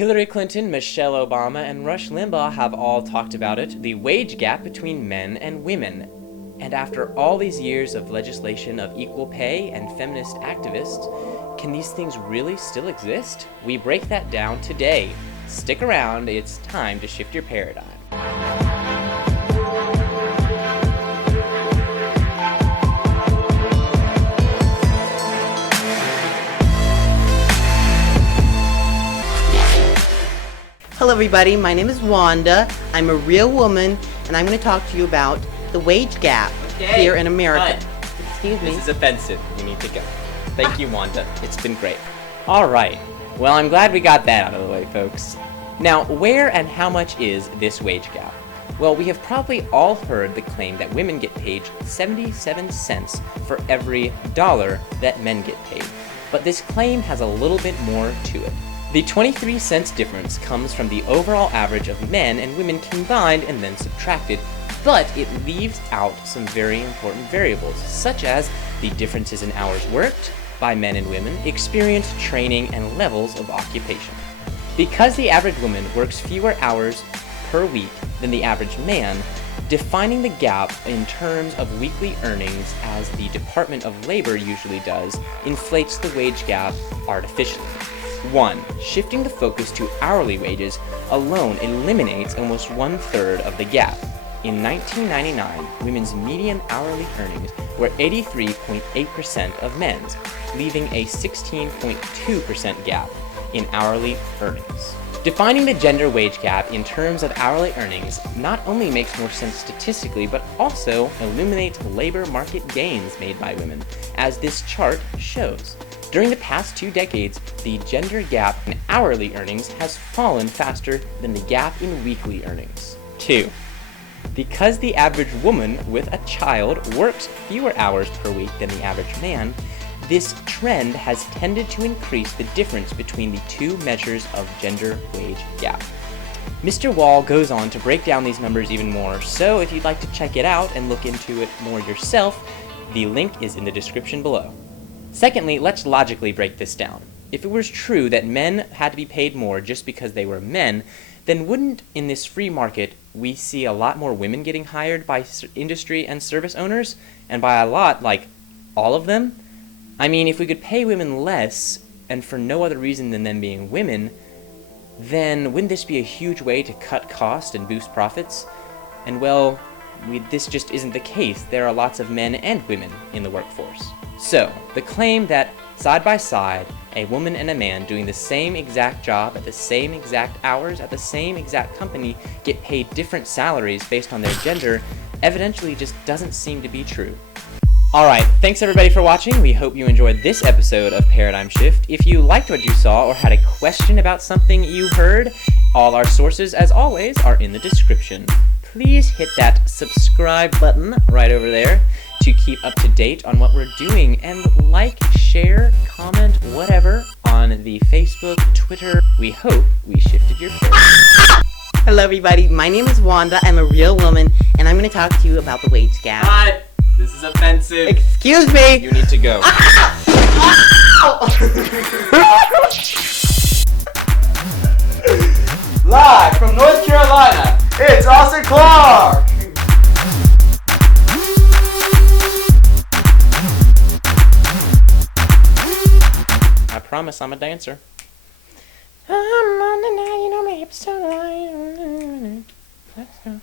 Hillary Clinton, Michelle Obama, and Rush Limbaugh have all talked about it, the wage gap between men and women. And after all these years of legislation of equal pay and feminist activists, can these things really still exist? We break that down today. Stick around, it's time to shift your paradigm. Hello everybody, my name is Wanda. I'm a real woman, and I'm going to talk to you about the wage gap here in America. Excuse me. This is offensive. You need to go. Thank you, Wanda. It's been great. All right. Well, I'm glad we got that out of the way, folks. Now, where and how much is this wage gap? Well, we have probably all heard the claim that women get paid 77 cents for every dollar that men get paid. But this claim has a little bit more to it. The 23 cents difference comes from the overall average of men and women combined and then subtracted, but it leaves out some very important variables, such as the differences in hours worked by men and women, experience, training, and levels of occupation. Because the average woman works fewer hours per week than the average man, defining the gap in terms of weekly earnings, as the Department of Labor usually does, inflates the wage gap artificially. 1. Shifting the focus to hourly wages alone eliminates almost 1/3 of the gap. In 1999, women's median hourly earnings were 83.8% of men's, leaving a 16.2% gap in hourly earnings. Defining the gender wage gap in terms of hourly earnings not only makes more sense statistically, but also illuminates labor market gains made by women, as this chart shows. During the past 2 decades, the gender gap in hourly earnings has fallen faster than the gap in weekly earnings. 2. Because the average woman with a child works fewer hours per week than the average man, this trend has tended to increase the difference between the two measures of gender wage gap. Mr. Wall goes on to break down these numbers even more, so if you'd like to check it out and look into it more yourself, the link is in the description below. Secondly, let's logically break this down. If it was true that men had to be paid more just because they were men, then wouldn't, in this free market, we see a lot more women getting hired by industry and service owners? And by a lot, like all of them? I mean, if we could pay women less, and for no other reason than them being women, then wouldn't this be a huge way to cut costs and boost profits? And well, this just isn't the case. There are lots of men and women in the workforce. So, the claim that, side by side, a woman and a man doing the same exact job at the same exact hours at the same exact company get paid different salaries based on their gender evidently just doesn't seem to be true. Alright, thanks everybody for watching. We hope you enjoyed this episode of Paradigm Shift. If you liked what you saw or had a question about something you heard, all our sources, as always, are in the description. Please hit that subscribe button right over there to keep up to date on what we're doing, and like, share, comment, whatever on the Facebook, Twitter. We hope we shifted your paradigm. Hello everybody, my name is Wanda. I'm a real woman, and I'm going to talk to you about the wage gap. What? This is offensive. Excuse me! You need to go. Live from North Carolina, it's Austin Clark! I promise I'm a dancer. I'm on the night, you know, my hips so light. Let's go.